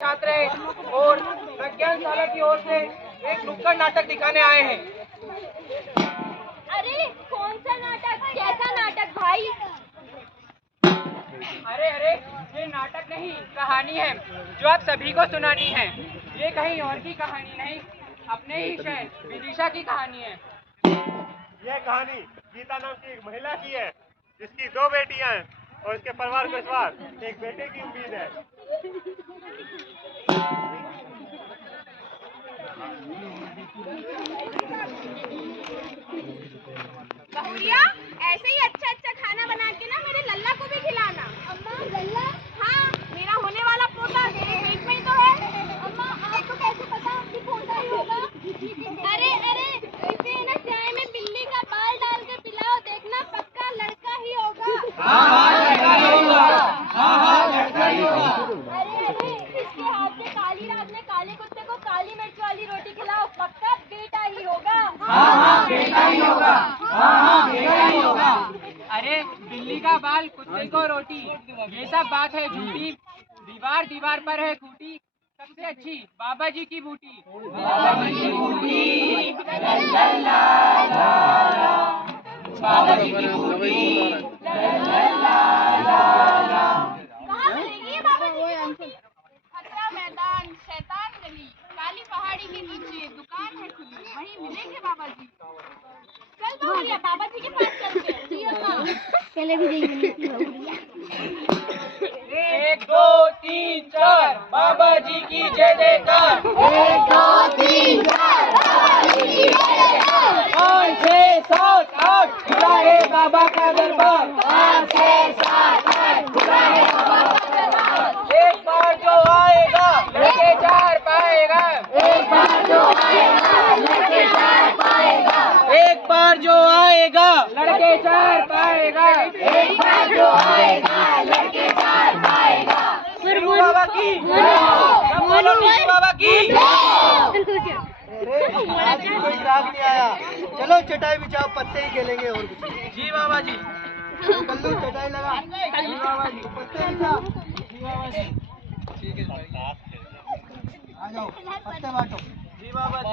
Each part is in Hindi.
छात्र और प्रज्ञानशाला की ओर से एक नुक्कड़ नाटक दिखाने आए हैं। अरे कौन सा नाटक, कैसा नाटक भाई? अरे ये नाटक नहीं, कहानी है जो आप सभी को सुनानी है। ये कहीं और की कहानी नहीं, अपने ही शहर विदिशा की कहानी है। यह कहानी गीता नाम की एक महिला की है, जिसकी 2 बेटियां हैं और इसके परिवार को इस बार एक बेटे की उम्मीद है। बहुरिया, ऐसे ही अच्छा अच्छा खाना बना के ना मेरे लल्ला को भी खिलाना। अम्मा लल्ला? हाँ, मेरा होने वाला पोता मेरे पेट में ही तो है। अम्मा आपको कैसे पता आपकी पोता ही होगा? अरे इसे ना चाय में बिल्ली का बाल डाल के पिलाओ, देखना पक्का लड़का ही होगा। हाँ, लड़का ही होगा। हाँ, लड़का ही होगा। अरे इसके हाथ से काली रात में काले कुत्ते को काली मिर्च वाली रोटी खिलाओ, पक्का बेटा ही होगा। हाँ, बेटा ही होगा। हाँ, बेटा ही होगा। अरे बिल्ली का बाल कुत्ते को रोटी, ये सब बात है झूठी। दीवार पर है खूटी, सबसे अच्छी बाबा जी की बूटी। बाबा जी की बूटी, बाबा जी की बूटी। कहाँ मिलेगी ये बाबा जी की बूटी? खतरा मैदान, शैतान गली, काली पहाड़ी के नीचे दुकान है खुली, वहीं मिलेंगे बाबा जी। चल बहुरिया, बाबा जी के पास चलते हैं। जी अम्मा। पहले भी देंगे। 1 2 3 4 बाबा जी की जय जयकार। 1 2 3 4 बाबा जी की जय जयकार। 5 6 7 8 खुला है बाबा का दरबार। 5 6 7 8 खुला है बाबा का दरबार। एक बार जो आएगा लड़के 4 पाएगा। एक बार जो आएगा लड़के 4 पाएगा। एक बार जो आएगा लड़के 4 पाएगा। एक बार जो आएगा लड़के 4 पाएगा। नीरू बाबा की सब बोलो, नीरू बाबा की। आज भी कोई ग्राहक नहीं आया, चलो चटाई बिछाओ, पत्ते ही खेलेंगे और कुछ नहीं। जी बाबा जी। कल्लू चटाई लगा, जी बाबा जी। पत्ते बिछा, जी बाबा जी। ठीक है, आ जाओ पत्ते बांटो। जी बाबा जी।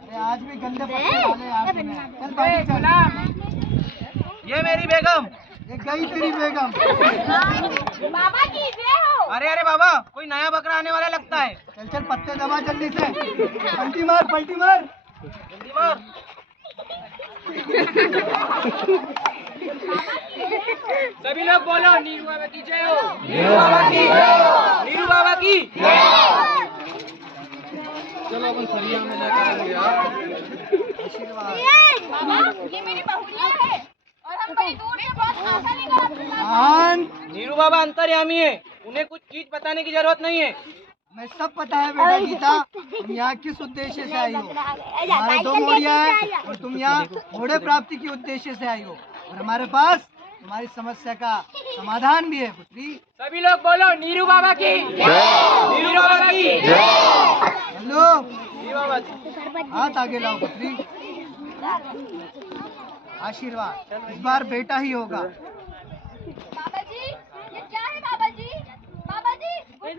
अरे आज भी गंदे पत्ते डाले आपने। चल ए, बाकी चल। गुलाम, ये मेरी बेगम। ये गई तेरी बेगम। बाबा की जय हो। अरे बाबा, कोई नया बकरा आने वाला लगता है। चल पत्ते दबा जल्दी से, पलटी मार पलटी मार। जल्दी मार। सभी लोग बोलो, नीरू बाबा की जय हो। नीरू बाबा की जय हो। नीरू बाबा की जय हो। चलो अपन सरिया में जाकर यार। आशीर्वाद। बाबा, ये मेरी बहुरिया है और हम बड़ी दूर से बहुत आशा लेकर आपके पास शांत। नीरू बाबा अंतर्यामी है, उन्हें कुछ चीज बताने की जरूरत नहीं है। मैं सब पता है बेटा गीता, तुम यहाँ किस उद्देश्य से आई हो। हमारे 2 मोड़िया है और तुम यहाँ घोड़े प्राप्ति के उद्देश्य से आई हो, और हमारे पास तुम्हारी समस्या का समाधान भी है पुत्री। सभी लोग बोलो, नीरू बाबा की नीरू बाबा की हेलो, जी बाबा जी। हाथ आगे लाओ पुत्री। आशीर्वाद, इस बार बेटा ही होगा। बाबा जी, ये क्या है बाबा जी? बाबा जी, मोए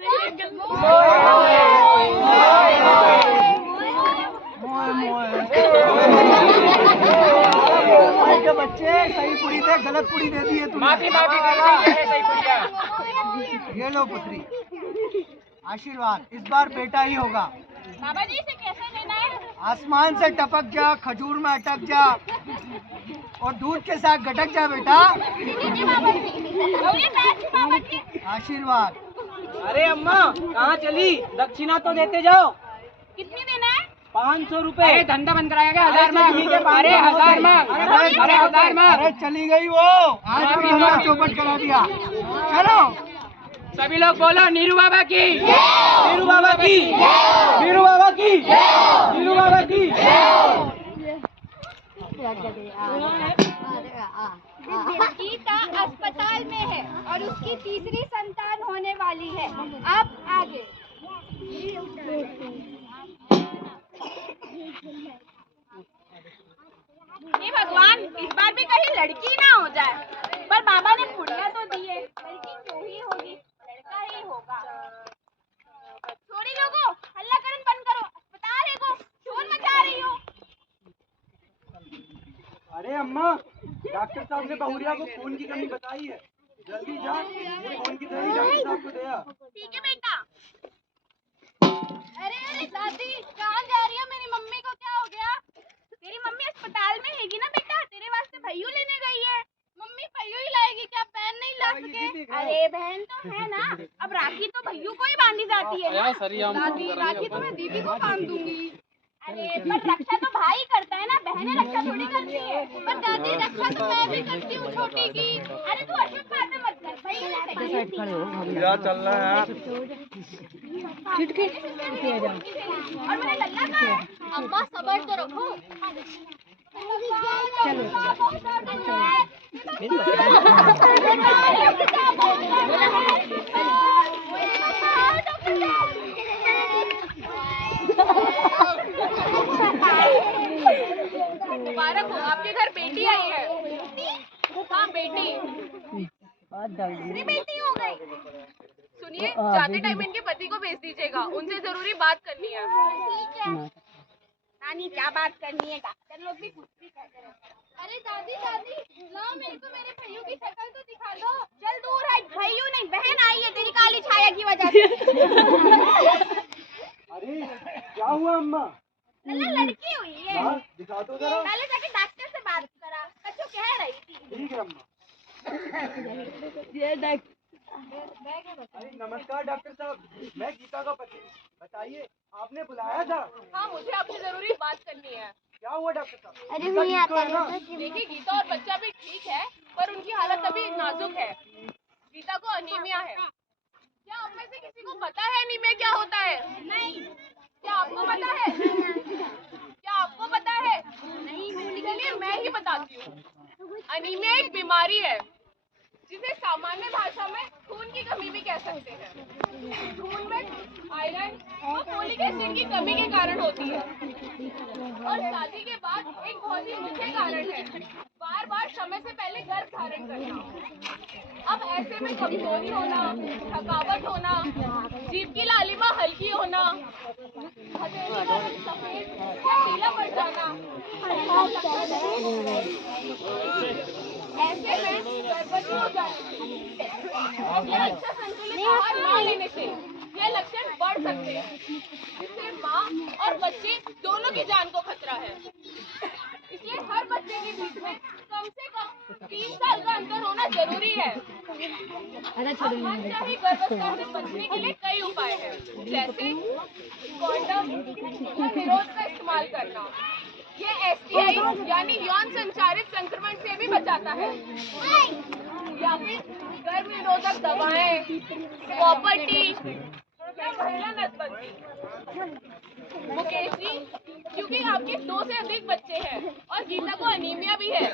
के बच्चे सही पुड़ी दे, गलत पुड़ी दे दी है तुमने। माफी सही पुड़िया। ये लो पुत्री, आशीर्वाद, इस बार बेटा ही होगा। बाबा जी, इसे कैसे लेना है? आसमान से टपक जा, खजूर में अटक जा और दूध के साथ गटक जा बेटा। जी बाबा जी। और ये पैर से बाबा जी। आशीर्वाद। अरे अम्मा, कहाँ चली? दक्षिणा तो देते जाओ। कितनी देना है? 500 रुपए। धंधा बंद कराया गया। 1000 मांग। अरे 1000 मांग। अरे 1000 मांग। अरे चली गई वो, आज भी हमारा चौपट करा दिया। चलो सभी लोग बोलो, नीरू बाबा की नीरू बाबा की नीरू बाबा की नीरू बाबा की। गीता अस्पताल में है और उसकी तीसरी संतान होने वाली है। अब आगे। हे भगवान, इस बार भी कहीं लड़की ना हो जाए। पर बाबा ने पुड़िया तो दी है, लड़की क्यों ही होगी, लड़का ही होगा। छोड़ी लोगों, हल्ला करन बंद करो, अस्पताल है को शोर मचा रही हो। अरे अम्मा, डॉक्टर साहब ने बहुरिया को खून की कमी बताई है, जल्दी जा ये खून की थैली डॉक्टर साहब को दे आ। ठीक है बेटा। अरे दादी, कहाँ जा रही हो? मेरी मम्मी को क्या हो गया? तेरी मम्मी अस्पताल में हैगी ना बेटा, तेरे वास्ते भैयू लेने गई है। मम्मी भैयू ही लाएगी क्या, बहन नहीं ला सके? अरे बहन तो है ना, अब राखी तो भैयू को ही बांधी जाती है ना। दादी, राखी तो मैं दीदी को बांध दूंगी। अरे पर रक्षा तो भाई करता है ना, बहनें रक्षा थोड़ी करती है। पर दादी, रक्षा तो मैं भी करती हूँ छोटी की। अरे तू अशुभ बातें मत कर, भाई क्या चल रहा है यार? और मेरा लल्ला कहाँ है? अम्मा सबर तो रखो। मुबारक हो, आपके घर बेटी आई है। हाँ बेटी, दूसरी बेटी हो गई। सुनिए, जाते टाइम इनके पति को भेज दीजिएगा, उनसे जरूरी बात करनी है। ठीक है नानी, क्या बात करनी है? डॉक्टर लोग भी कुछ भी कहते रहते हैं। अरे दादी दादी, लाओ मेरे को मेरे भैयू की शक्ल तो दिखा दो। चल दूर है, भैयू नहीं बहन आई है तेरी काली छाया की वजह से। अरे क्या हुआ अम्मा? लल्ला लड़की हुई है। हाँ, दिखा दो जरा। पहले जाके डॉक्टर से बात करा, कच्चो कह रही थी। ठीक है अम्मा। अरे नमस्कार डॉक्टर साहब, मैं गीता का पति। बताइए, आपने बुलाया था? हाँ, मुझे आपसे जरूरी बात करनी है। क्या हुआ डॉक्टर साहब? अरे गीता ठीक तो है ना? देखिए, गीता और बच्चा भी ठीक है, पर उनकी हालत अभी नाजुक है। गीता को अनीमिया है। क्या आप में से किसी को पता है अनीमिया क्या होता है? नहीं। क्या आपको पता है? क्या आपको पता है? नहीं। चलिए मैं ही बताती हूँ। अनीमिया एक बीमारी है जिसे सामान्य भाषा में खून की कमी भी कह सकते हैं। खून में आयरन और फोलिक एसिड की कमी के कारण होती है और शादी के बाद एक बहुत ही मुख्य कारण है बार बार समय से पहले गर्भ धारण करना। अब ऐसे में कमजोरी होना, थकावट होना, जीभ की लालिमा हल्की होना, हथेली का रंग सफेद या पीला पड़ जाना, ऐसे में गर्भवती हो जाने या अच्छा संतुलित आहार न लेने से यह लक्षण बढ़ सकते हैं, जिससे माँ और बच्चे दोनों की जान को खतरा है। इसलिए हर बच्चे के बीच में कम से कम 3 साल का अंतर होना जरूरी है। मनचाही गर्भावस्था से बचने के लिए कई उपाय हैं, जैसे कॉन्डम या निरोध का इस्तेमाल करना। ये STI यानी यौन संचारित संक्रमण से भी बचाता है। या फिर गर्भ निरोधक दवाएं, प्रॉपर्टी या महिला नसबंदी। मुकेश जी, क्योंकि आपके 2 से अधिक बच्चे हैं और गीता को अनीमिया भी है,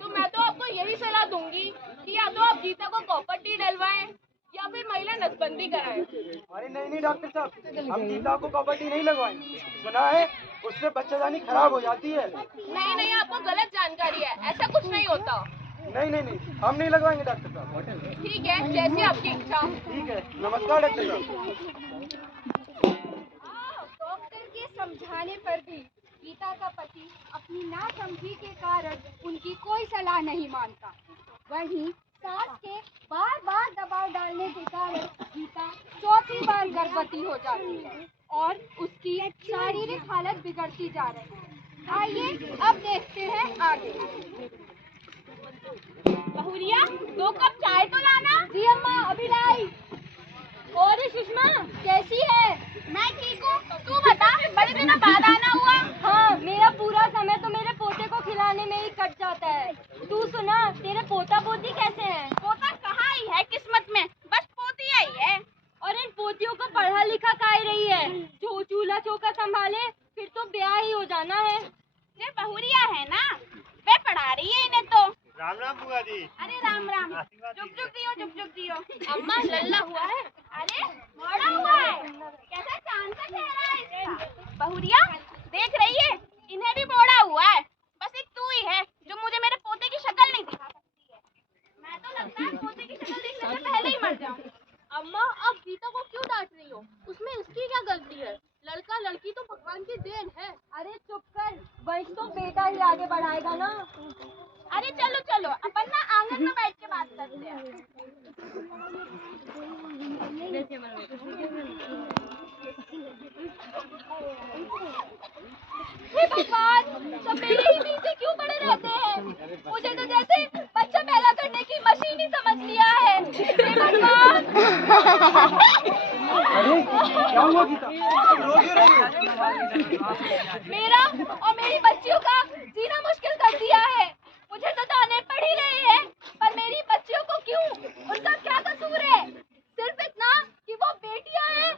तो मैं तो आपको यही सलाह दूंगी कि या तो आप गीता को प्रॉपर्टी डलवाएं या फिर महिला नसबंदी कराएं। अरे नहीं डॉक्टर साहब, हम गीता को कॉपर्टी नहीं लगवाएंगे। सुना है उससे बच्चेदानी खराब हो जाती है। नहीं, आपको गलत जानकारी है, ऐसा कुछ नहीं होता। नहीं, हम नहीं लगवाएंगे डॉक्टर साहब। ठीक है, जैसी आपकी इच्छा। ठीक है, नमस्कार डॉक्टर साहब। डॉक्टर के समझाने पर भी गीता का पति अपनी नासमझी के कारण उनकी कोई सलाह नहीं मानता। वहीं सास के बार बार दबाव डालने के कारण गीता 4थी बार गर्भवती हो जाती है और उसकी शारीरिक हालत बिगड़ती जा रही है। आइए अब देखते हैं आगे। बहुरिया, 2 कप चाय तो लाना। जी अम्मा, अभी लाई। और सुषमा कैसी है? मैं ठीक हूँ, तू बता, बड़े दिनों बाद आना हुआ। हाँ, मेरा पूरा समय तो मेरे पोते को खिलाने में ही कट जाता है। तू सुना, तेरे पोता पोती कैसे हैं? पोता कहाँ ही है किस्मत में, बस पोती आई है। और इन पोतियों को पढ़ा लिखा काहे रही है? जो चूल्हा चौका संभाले फिर तो ब्याह ही हो जाना है। ये बहुरिया है ना, वे पढ़ा रही है इन्हें तो। राम राम बुआ जी। अरे राम राम, चुप दियो। अम्मा, लल्ला हुआ है? अरे बड़ा हुआ है, कैसा चांद का चेहरा है इसका। बहुरिया देख रही है, इन्हें भी बड़ा हुआ है, बस एक तू ही है जो मुझे मेरे पोते की शक्ल नहीं मैं पोते की शक्ल देखने से पहले ही मर जाऊं। अम्मा आप गीता को क्यों डांट रही हो? उसमें उसकी क्या गलती है? लड़का लड़की तो भगवान की देन है। अरे चुप कर, वंश तो बेटा ही आगे बढ़ाएगा ना। अरे चलो चलो अपन ना आंगन में बैठ के बात करते हैं। हे भगवान, सब मेरे ही पीछे क्यों पड़े रहते हैं? मुझे तो जैसे बच्चा पैदा करने की मशीन ही समझ लिया है। हे भगवान। क्या हुआ गीता? रो क्यों रही हो? मेरा और मेरी बच्चियों का जीना मुश्किल कर दिया है। मुझे तो ताने पड़ ही रहे हैं, पर मेरी बच्चियों को क्यों? उनका क्या कसूर है? सिर्फ इतना कि वो बेटियां हैं।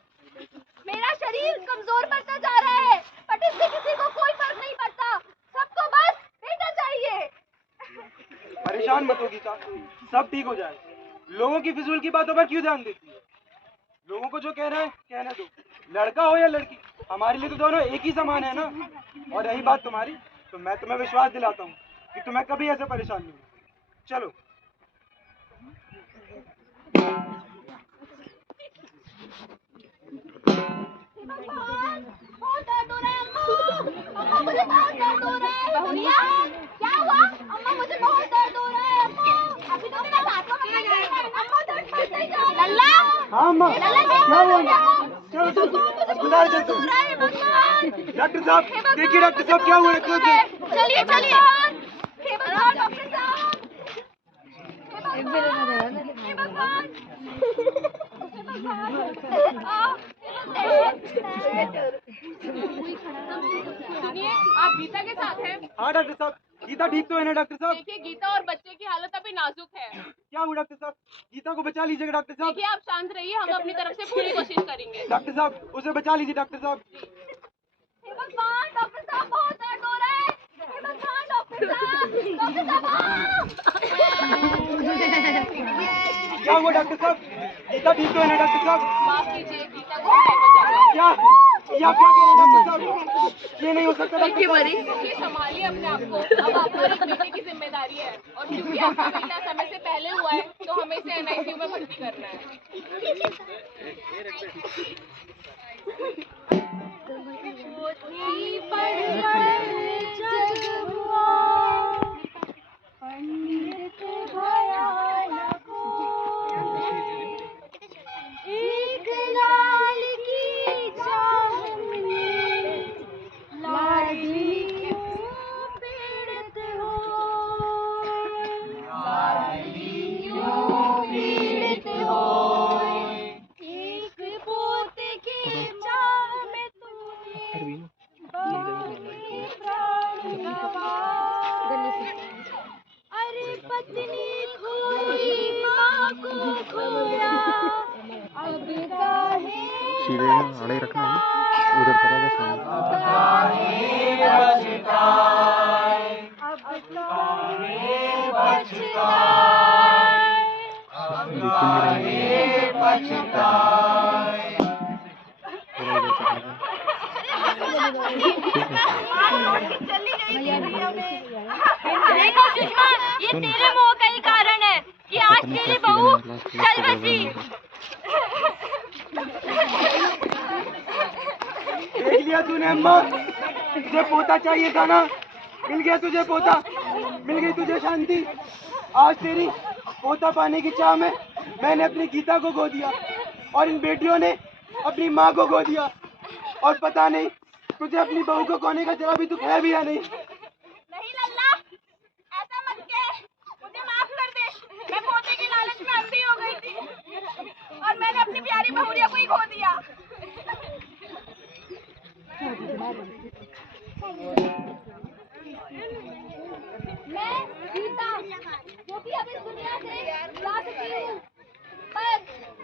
मेरा शरीर कमजोर पड़ता जा रहा है, बट इससे किसी को कोई फर्क नहीं पड़ता। सबको बस बेटा चाहिए। परेशान मत हो गीता, सब ठीक हो जाए। लोगों की फिजूल की बातों पर क्यों ध्यान देती है? लोगों को जो कह रहे हैं कहने दो। लड़का हो या लड़की, हमारे लिए तो दोनों एक ही समान है ना। और रही बात तुम्हारी, तो मैं तुम्हें विश्वास दिलाता हूँ कि तुम्हें कभी ऐसे परेशान नहीं होगा। चलो। बहुत दर्द हो रहा है अम्मा। अम्मा मुझे बहुत दर्द हो रहा है। बहुरिया, क्या हुआ? अम्मा मुझे बहुत दर्द हो रहा है अम्मा। अभी तो मेरा हाथों में लग रहा है। अम्मा दर्द बढ़ता ही जा रहा है। लल्ला, हाँ अम्मा, क्या हुआ? चलो चलो अस्पताल चलते हैं। डॉक्टर साहब देखिए, डॉक्टर साहब क्या हुआ? रखो चलिए चलिए। हे भगवान डॉक्टर साहब। हे भगवान। सुनिए, आप गीता के साथ हैं? हाँ डॉक्टर साहब, गीता ठीक तो है ना डॉक्टर साहब? देखिए, गीता और बच्चे की हालत अभी नाजुक है। क्या हुआ डॉक्टर साहब? गीता को बचा लीजिएगा डॉक्टर साहब। देखिए, आप शांत रहिए, हम अपनी तरफ से पूरी कोशिश करेंगे। डॉक्टर साहब उसे बचा लीजिए डॉक्टर साहब। हे भगवान डॉक्टर साहब, बहुत दर्द हो रहा है। हे भगवान डॉक्टर साहब, डॉक्टर साहब। क्या हुआ डॉक्टर साहब? गीता ठीक तो है ना डॉक्टर साहब? माफ कीजिए, गीता को नहीं बचा पाए। क्या क्या कह रहे हैं डॉक्टर साहब? ये नहीं हो सकता डॉक्टर साहब। देखिए, संभालिए अपने आप को। अब आप पर एक बेटे की जिम्मेदारी है, और क्योंकि आपका बेटा समय से पहले हुआ है, तो हमें इसे NICU में भर्ती करना है। एक लाल की चाह में लाडली क्यों पीड़ित हो? लाडली क्यों पीड़ित हो? एक पोते की चाह में तूने बाकी प्राण गंवाए। अरे पत्नी खोई, माँ को खोया, अब काहे सीधे आड़े रखना है, उधर चला जा सामने। अब काहे पछताए, अब काहे पछताए। थोड़ा इधर चला जा। देखो सुषमा, ये तेरे मोह का ही कारण है कि आज तेरी बहू चल बसी। देख लिया तूने अम्मा, तुझे पोता चाहिए था ना, मिल गया तुझे पोता, मिल गई तुझे शांति। आज तेरी पोता पाने की चाह में मैंने अपनी गीता को खो दिया, और इन बेटियों ने अपनी माँ को खो दिया। और पता नहीं तुझे अपनी बहू को खोने का जरा भी दुख है भी या नहीं। नहीं लल्ला, ऐसा मत कह, मुझे माफ कर दे। मैं पोते की लालच में अंधी हो गई थी, और मैंने अपनी प्यारी बहुरिया को ही खो दिया। मैं गीता, जो कि अब इस दुनिया से जा चुकी हूँ, पर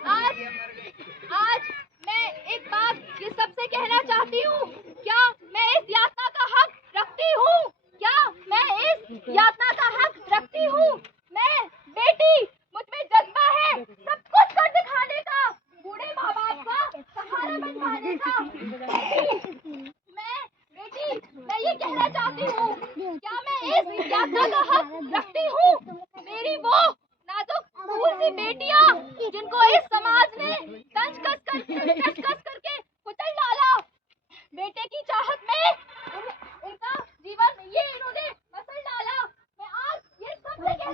आज मैं एक बात ये सबसे कहना चाहती हूँ। क्या मैं इस यातना का हक रखती हूँ? क्या मैं इस यातना का हक रखती हूँ? मैं बेटी, मुझ में जज्बा है सब कुछ कर दिखाने का, बूढ़े माँ बाप का सहारा बन पाने का। मैं ये कहना चाहती हूँ, क्या मैं इस यात्रा का हक रखती हूँ? मेरी वो नाजुक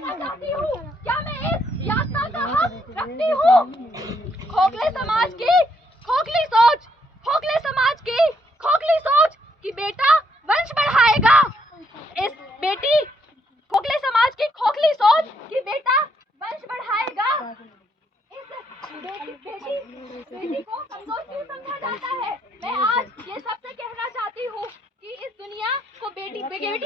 जानना चाहती हूँ, क्या मैं इस यातना का हक रखती हूँ? खोखले समाज की खोखली सोच, खोखले समाज की खोखली सोच कि बेटा वंश बढ़ाएगा। इस बेटी खोखले समाज की खोखली सोच कि बेटा वंश बढ़ाएगा। इस बेटी को कमजोर क्यों समझा जाता है? मैं आज ये सबसे कहना चाहती हूँ कि इस दुनिया को बेटी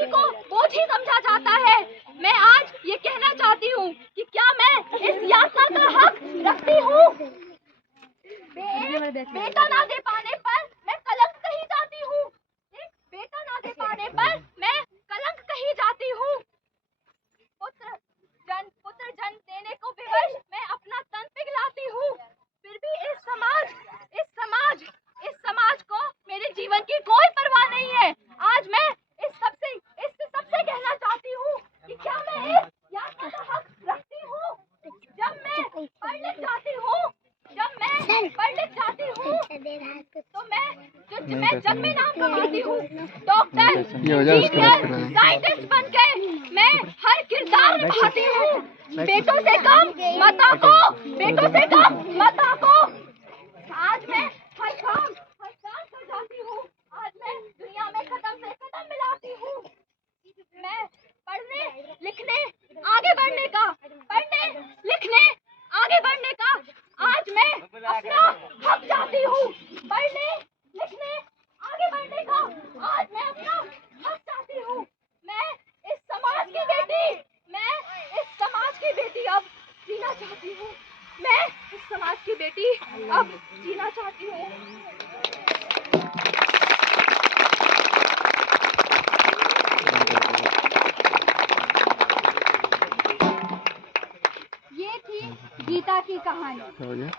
को बोझ ही समझा जाता है। मैं आज ये कहना चाहती हूँ कि क्या मैं इस यातना का हक रखती हूँ? बेटा ना दे पाने पर मैं कलंक कही जाती हूँ। बेटा ना दे पाने पर मैं कलंक कही जाती हूँ। पुत्र जन्म देने को विवश मैं अपना तन पिघलाती हूँ। फिर भी इस समाज को मेरे जीवन की कोई परवाह नहीं है। आज मैं इससे सबसे कहना चाहती हूँ कि क्या मैं इस यातना का हक रखती हूँ? जब मैं पढ़ने जाती हूँ तो मैं जग में नाम कमाती हूँ। डॉक्टर, इंजीनियर, साइंटिस्ट बनके मैं हर किरदार निभाती हूँ। बेटों से कम मत आको। आज मैं हर काम कर जाती हूँ। आज मैं दुनिया में कदम से कदम मिलाती हूँ। मैं पढ़ने लिखने आगे बढ़ने का आज मैं अपना हक चाहती हूँ। पढ़ने लिखने आगे बढ़ने का आज मैं अपना हक चाहती हूँ। मैं इस समाज की बेटी अब जीना चाहती हूँ। मैं इस समाज की बेटी अब जीना चाहती हूँ। ये थी गीता की कहानी।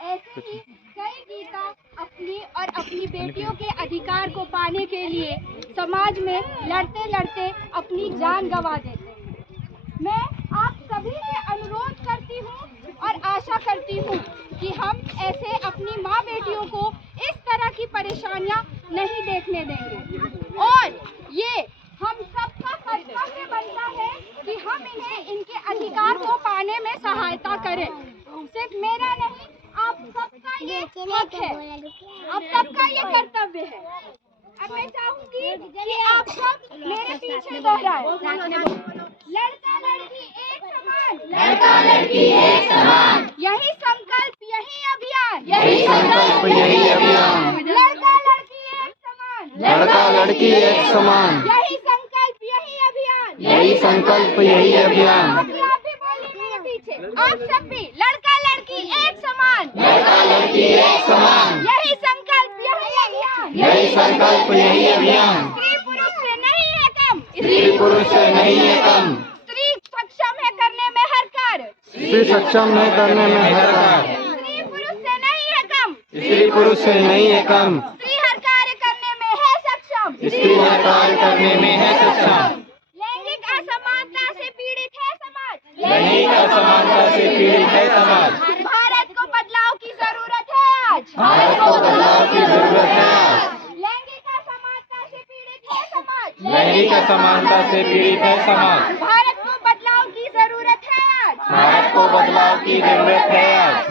ऐसे ही कई गीता अपनी बेटियों के अधिकार को पाने के लिए समाज में लड़ते लड़ते अपनी जान गंवा देते हैं। मैं आप सभी से अनुरोध करती हूँ और आशा करती हूँ कि हम ऐसे अपनी माँ बेटियों को इस तरह की परेशानियाँ नहीं देखने देंगे। और ये हम सबका कर्तव्य बनता है कि हम इन्हें इनके अधिकार को पाने में सहायता करें। सिर्फ मेरा नहीं, आप सबका ये हक है, आप सबका ये कर्तव्य है। अब मैं चाहूंगी कि आप सब मेरे पीछे दोहराएं। लड़का लड़की एक समान, लड़का लड़की एक समान, यही संकल्प यही अभियान, यही संकल्प यही अभियान। लड़का लड़की एक समान, लड़का लड़की एक समान, यही संकल्प यही अभियान, यही संकल्प यही अभियान। आप भी बोलिए मेरे पीछे, आप सब भी लड़का लड़की एक समान, लड़का लड़की एक समान, यही संकल्प यही अभियान, यही संकल्प यही अभियान। स्त्री पुरुष से नहीं है कम, स्त्री पुरुष से नहीं है कम, स्त्री सक्षम है करने में हर कार्य, स्त्री सक्षम है करने में हर कार्य, स्त्री पुरुष से नहीं है कम, स्त्री पुरुष से नहीं है कम, स्त्री हर कार्य करने में है सक्षम, स्त्री हर कार्य करने में है सक्षम। लैंगिक असमानता से पीड़ित है समाज, लैंगिक असमानता से पीड़ित है समाज। भारत को बदलाव की जरूरत है आज, भारत को बदलाव की जरूरत है आज। लैंगिक असमानता से पीड़ित है समाज, लैंगिक असमानता से पीड़ित है समाज। भारत को बदलाव की जरूरत है आज, भारत को बदलाव की जरूरत है आज।